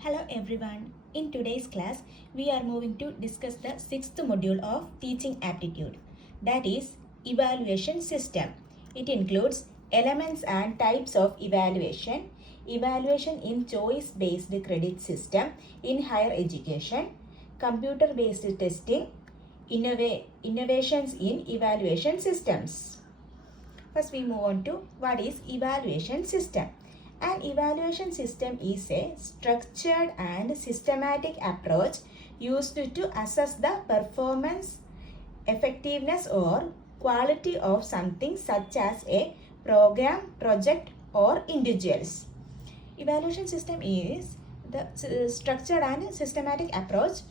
Hello everyone. In today's class, we are moving to discuss the sixth module of teaching aptitude, that is evaluation system. It includes elements and types of evaluation, evaluation in choice-based credit system in higher education, computer-based testing, innovations in evaluation systems. First, we move on to what is evaluation system. An evaluation system is a structured and systematic approach used to assess the performance, effectiveness or quality of something such as a program, project or individuals. Evaluation system is the structured and systematic approach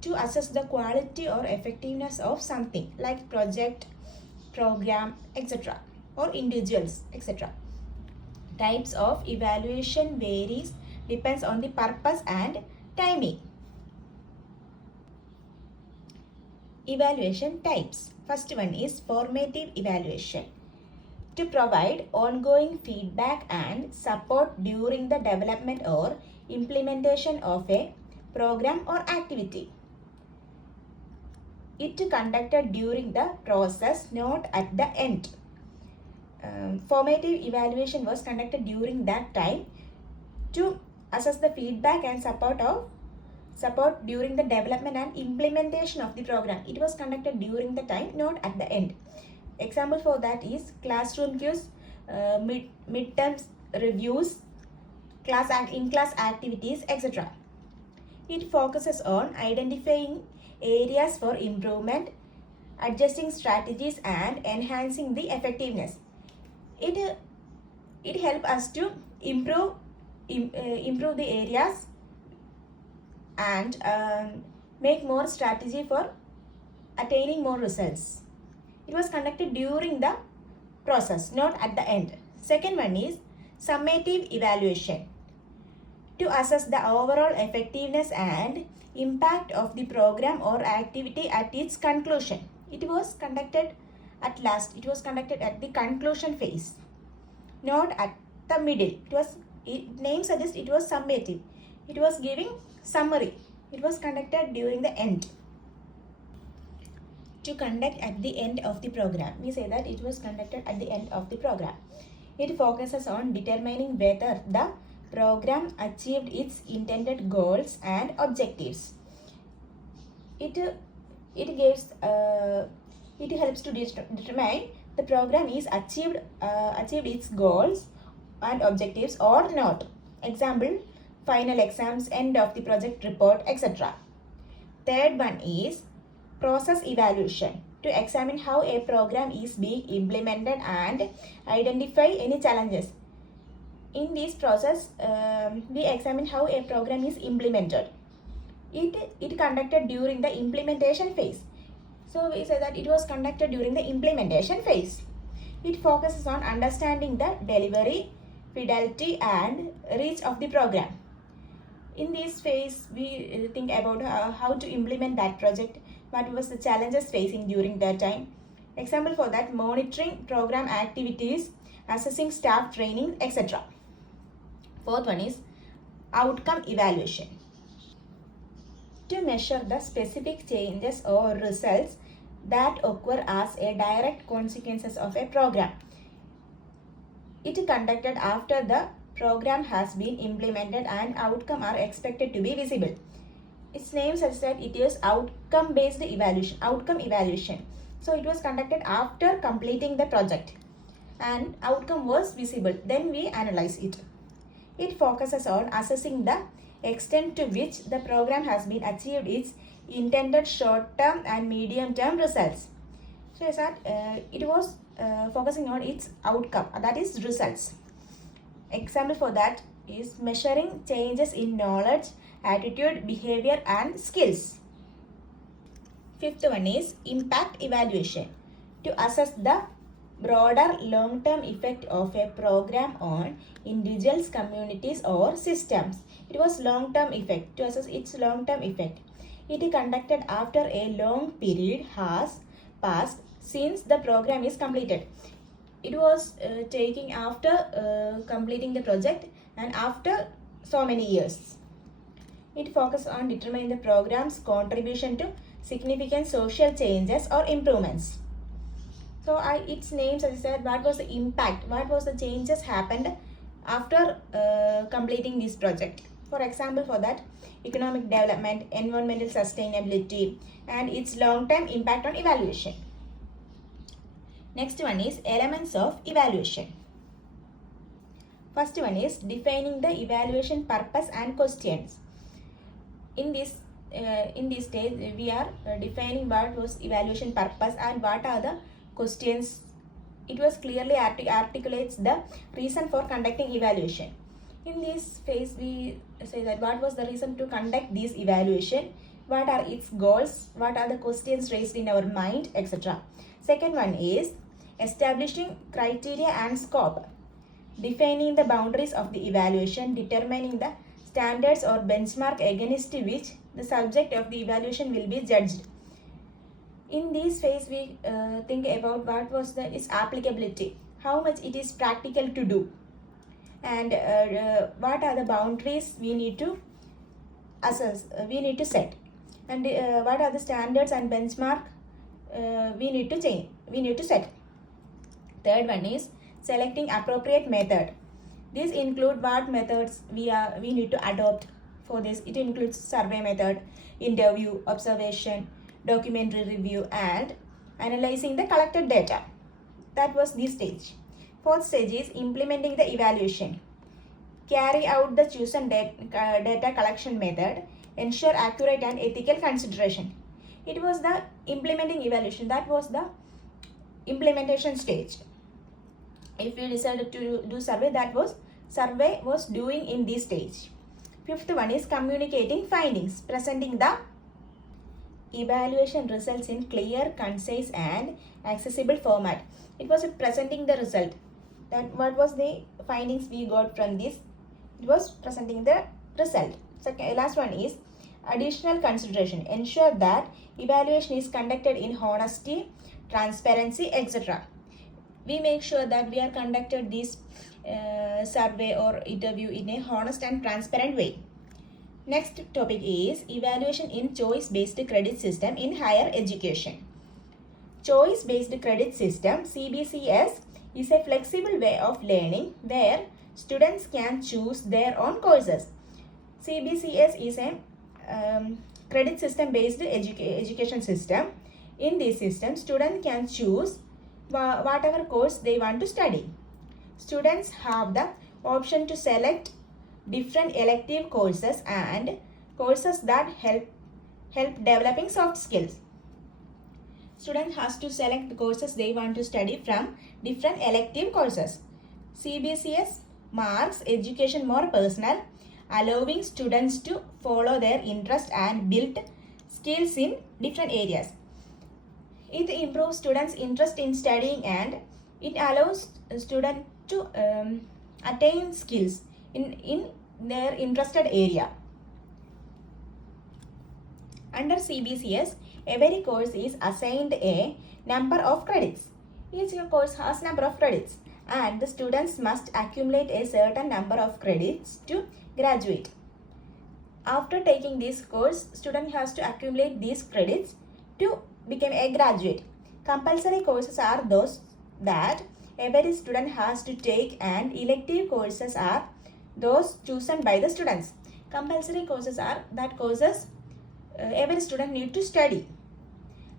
to assess the quality or effectiveness of something like project, program, etc. or individuals, etc. Types of evaluation varies, depends on the purpose and timing. Evaluation types. First one is formative evaluation. To provide ongoing feedback and support during the development or implementation of a program or activity. It conducted during the process, not at the end. Formative evaluation was conducted during that time to assess the feedback and support during the development and implementation of the program. It was conducted during the time, not at the end. Example for that is classroom quiz, midterms reviews, in-class activities, etc. It focuses on identifying areas for improvement, adjusting strategies and enhancing the effectiveness. It helps us to improve the areas and make more strategy for attaining more results. It was conducted during the process, not at the end. Second one is summative evaluation. To assess the overall effectiveness and impact of the program or activity at its conclusion. It was conducted at last. It was conducted at the conclusion phase, not at the middle. Name suggests it was summative. It was giving summary. It was conducted during the end. To conduct at the end of the program, we say that it was conducted at the end of the program. It focuses on determining whether the program achieved its intended goals and objectives. It helps to determine the program is achieved its goals and objectives or not. Example, final exams, end of the project report, etc. Third one is process evaluation. To examine how a program is being implemented and identify any challenges. In this process, we examine how a program is implemented. It conducted during the implementation phase. So we say that it was conducted during the implementation phase. It focuses on understanding the delivery, fidelity and reach of the program. In this phase, we think about how to implement that project, what was the challenges facing during that time. Example for that, monitoring program activities, assessing staff training, etc. Fourth one is outcome evaluation. To measure the specific changes or results that occur as a direct consequences of a program. It is conducted after the program has been implemented and outcome are expected to be visible. Its name suggests that it is outcome-based evaluation. So it was conducted after completing the project and outcome was visible. Then we analyze it. It focuses on assessing the extent to which the program has been achieved its intended short-term and medium-term results. So it was focusing on its outcome, that is results. Example for that is measuring changes in knowledge, attitude, behavior and skills. Fifth one is impact evaluation. To assess the broader long-term effect of a program on individuals, communities or systems. It was long-term effect, to assess its long-term effect. It is conducted after a long period has passed since the program is completed. It was taking after completing the project and after so many years. It focuses on determining the program's contribution to significant social changes or improvements. So its name suggests what was the impact, what was the changes happened after completing this project. For example, for that, economic development, environmental sustainability, and its long-term impact on evaluation. Next one is elements of evaluation. First one is defining the evaluation purpose and questions. In this stage, we are defining what was evaluation purpose and what are the questions. It was clearly articulates the reason for conducting evaluation. In this phase, we say that what was the reason to conduct this evaluation, what are its goals, what are the questions raised in our mind, etc. Second one is establishing criteria and scope, defining the boundaries of the evaluation, determining the standards or benchmark against which the subject of the evaluation will be judged. In this phase, we think about what was its applicability, how much it is practical to do, and what are the boundaries we need to assess, we need to set, and what are the standards and benchmark we need to set. Third one is selecting appropriate method. These include what methods we need to adopt for this. It includes survey method, interview, observation, documentary review, and analyzing the collected data. That was this stage. Fourth stage is implementing the evaluation. Carry out the chosen data collection method. Ensure accurate and ethical consideration. It was the implementing evaluation. That was the implementation stage. If we decided to do survey, survey was doing in this stage. Fifth one is communicating findings, presenting the evaluation results in clear, concise, and accessible format. It was presenting the result. That what was the findings we got from this? It was presenting the result. Second, last one is additional consideration. Ensure that evaluation is conducted in honesty, transparency, etc. We make sure that we are conducted this survey or interview in a honest and transparent way. Next topic is evaluation in choice-based credit system in higher education. Choice-based credit system, CBCS, is a flexible way of learning where students can choose their own courses. CBCS is a credit system based education system. In this system, students can choose whatever course they want to study. Students have the option to select different elective courses and courses that help developing soft skills. Student has to select the courses they want to study from different elective courses. CBCS marks education more personal, allowing students to follow their interest and build skills in different areas. It improves students' interest in studying and it allows students to attain skills in their interested area. Under CBCS, every course is assigned a number of credits. Each course has number of credits and the students must accumulate a certain number of credits to graduate. After taking this course, student has to accumulate these credits to become a graduate. Compulsory courses are those that every student has to take and elective courses are those chosen by the students. Compulsory courses are that courses every student need to study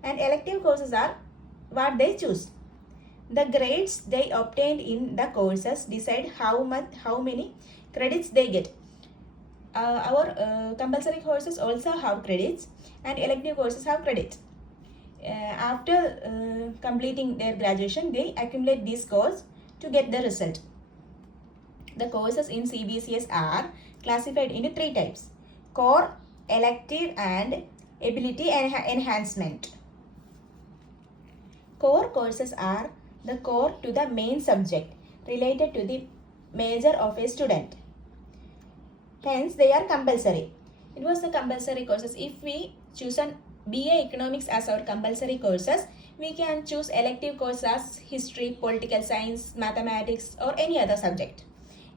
and elective courses are what they choose. The grades they obtained in the courses decide how many credits they get. Our compulsory courses also have credits and elective courses have credits. After completing their graduation, they accumulate these scores to get the result. The courses in CBCS are classified into three types: core, elective, and ability enhancement. Core courses are the core to the main subject related to the major of a student. Hence, they are compulsory. It was the compulsory courses. If we choose an BA Economics as our compulsory courses, we can choose elective courses as history, political science, mathematics, or any other subject.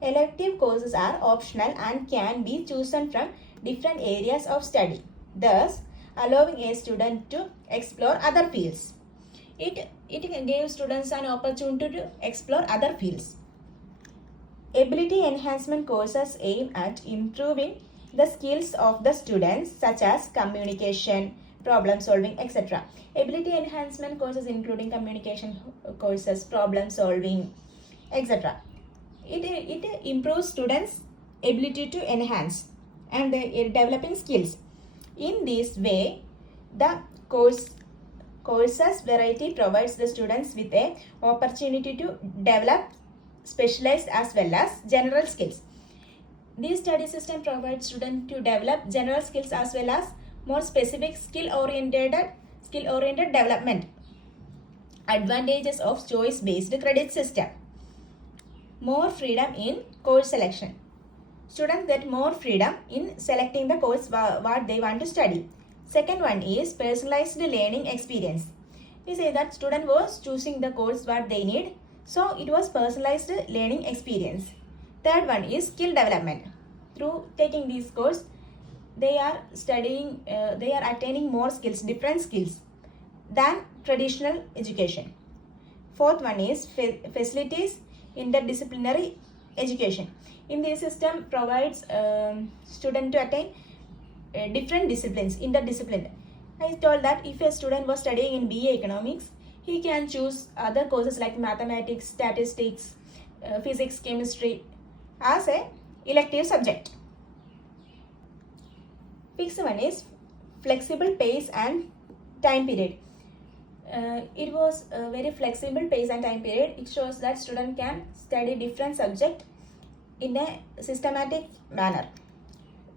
Elective courses are optional and can be chosen from different areas of study, thus allowing a student to explore other fields. It gave students an opportunity to explore other fields. Ability enhancement courses aim at improving the skills of the students such as communication, problem solving, etc. Ability enhancement courses including communication courses, problem solving, etc. It improves students' ability to enhance and developing skills. In this way, the courses variety provides the students with a opportunity to develop specialized as well as general skills. This study system provides students to develop general skills as well as more specific skill-oriented development. Advantages of choice-based credit system. More freedom in course selection. Students get more freedom in selecting the course what they want to study. Second one is personalized learning experience. We say that student was choosing the course what they need, so it was personalized learning experience. Third one is skill development. Through taking this course, they are studying, they are attaining more skills, different skills than traditional education. Fourth one is facilities interdisciplinary education. In this system provides student to attain different disciplines, interdisciplinary. I told that if a student was studying in BA Economics, he can choose other courses like mathematics, statistics, physics, chemistry as a elective subject. Fifth one is flexible pace and time period. It was a very flexible pace and time period. It shows that student can study different subject in a systematic manner.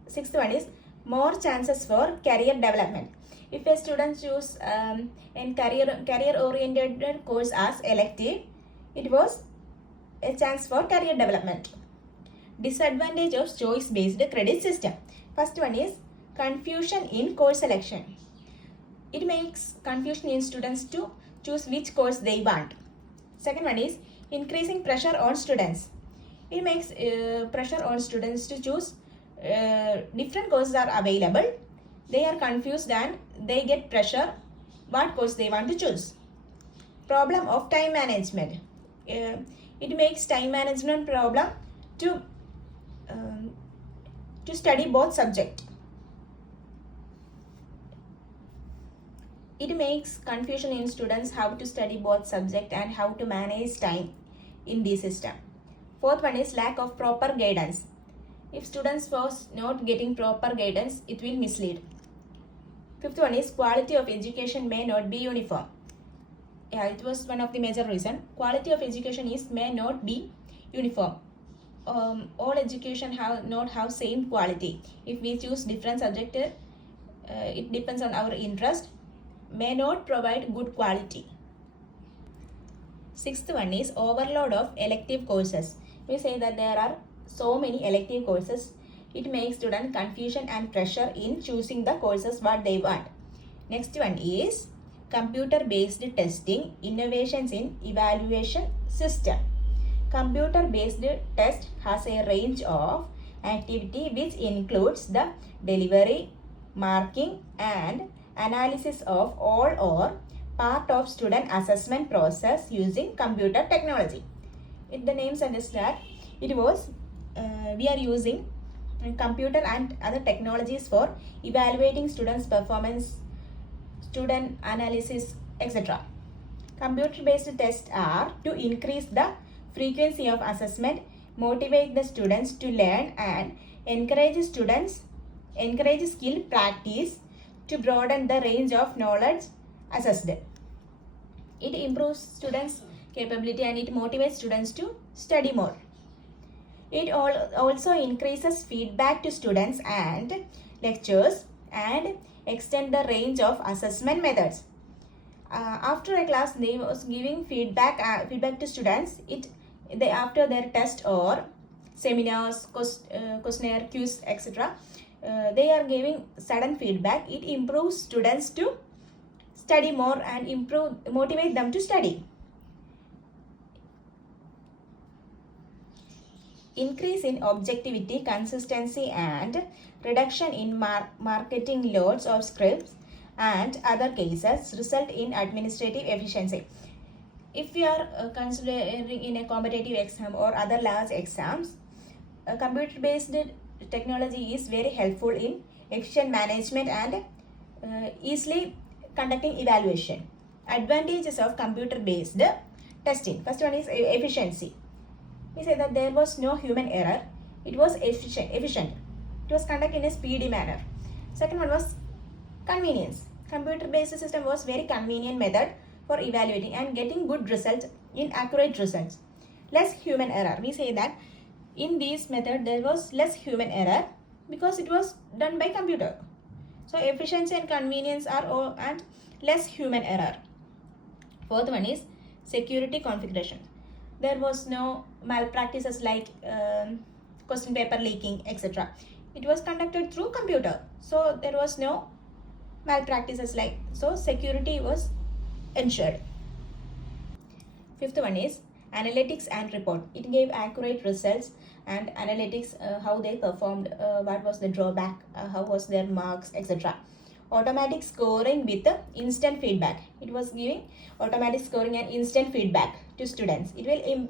Sixth one is more chances for career development. If a student choose a career-oriented course as elective, it was a chance for career development. Disadvantage of choice-based credit system. First one is confusion in course selection. It makes confusion in students to choose which course they want. Second one is increasing pressure on students. It makes pressure on students to choose different courses are available. They are confused and they get pressure what course they want to choose. Problem of time management. It makes time management problem to study both subjects. It makes confusion in students how to study both subject and how to manage time in the system. Fourth one is lack of proper guidance. If students was not getting proper guidance, it will mislead. Fifth one is quality of education may not be uniform. Yeah, it was one of the major reasons. Quality of education may not be uniform. All education not have same quality. If we choose different subject, it depends on our interest, may not provide good quality. Sixth one is overload of elective courses. We say that there are so many elective courses. It makes student confusion and pressure in choosing the courses what they want. Next one is computer-based testing, innovations in evaluation system. Computer-based test has a range of activity which includes the delivery, marking and analysis of all or part of student assessment process using computer technology. The name suggests that it was we are using computer and other technologies for evaluating students' performance, student analysis, etc. Computer-based tests are to increase the frequency of assessment, motivate the students to learn and encourage skill practice to broaden the range of knowledge assessed. It improves students' capability and it motivates students to study more. It also increases feedback to students and lectures and extend the range of assessment methods. After a class, they was giving feedback to students. After their test or seminars, questionnaire, quiz, etc. They are giving sudden feedback. It improves students to study more and motivate them to study. increase in objectivity, consistency, and reduction in marketing loads or scripts and other cases result in administrative efficiency. If we are considering in a competitive exam or other large exams, computer-based technology is very helpful in efficient management and easily conducting evaluation. Advantages of computer-based testing. First one is efficiency. We say that there was no human error. It was efficient. It was conducted in a speedy manner. Second one was convenience. Computer-based system was very convenient method for evaluating and getting good results in accurate results. Less human error. We say that in this method there was less human error because it was done by computer. So efficiency and convenience are all, and less human error. Fourth one is security configuration. There was no malpractices like question paper leaking, etc. It was conducted through computer, so there was no malpractices like, so security was ensured. Fifth one is analytics and report. It gave accurate results and analytics, how they performed, what was the drawback, how was their marks, etc. Automatic scoring with instant feedback. It was giving automatic scoring and instant feedback to students. It will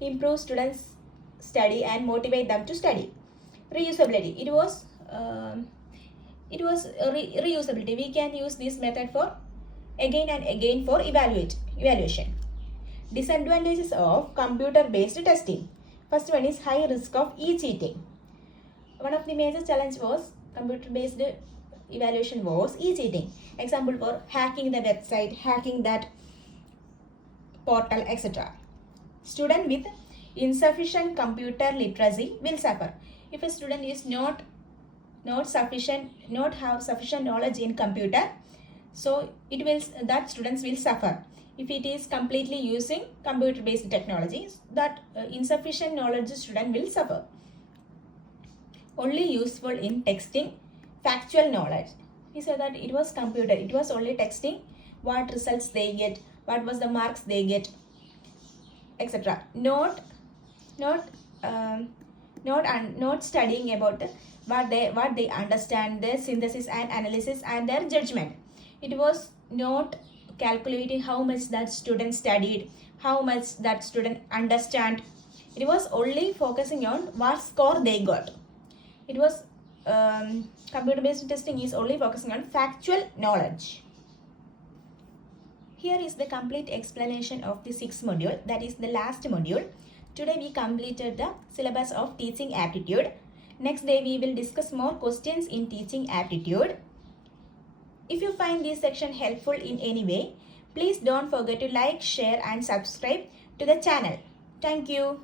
improve students' study and motivate them to study. Reusability. It was reusability. We can use this method for again and again for evaluation. Disadvantages of computer-based testing. First one is high risk of e-cheating. One of the major challenge was computer-based evaluation was e-cheating. Example for hacking the website, hacking that portal, etc. Student with insufficient computer literacy will suffer. If a student is not have sufficient knowledge in computer, so that students will suffer. If it is completely using computer-based technologies, that insufficient knowledge student will suffer. Only useful in texting factual knowledge. We said that it was computer. It was only texting what results they get, what was the marks they get, etc. Not studying about what they understand, their synthesis and analysis and their judgment. It was not calculating how much that student studied, how much that student understand. It was only focusing on what score they got. It was computer-based testing is only focusing on factual knowledge. Here is the complete explanation of the 6th module, that is the last module. Today we completed the syllabus of teaching aptitude. Next day we will discuss more questions in teaching aptitude. If you find this section helpful in any way, please don't forget to like, share and subscribe to the channel. Thank you.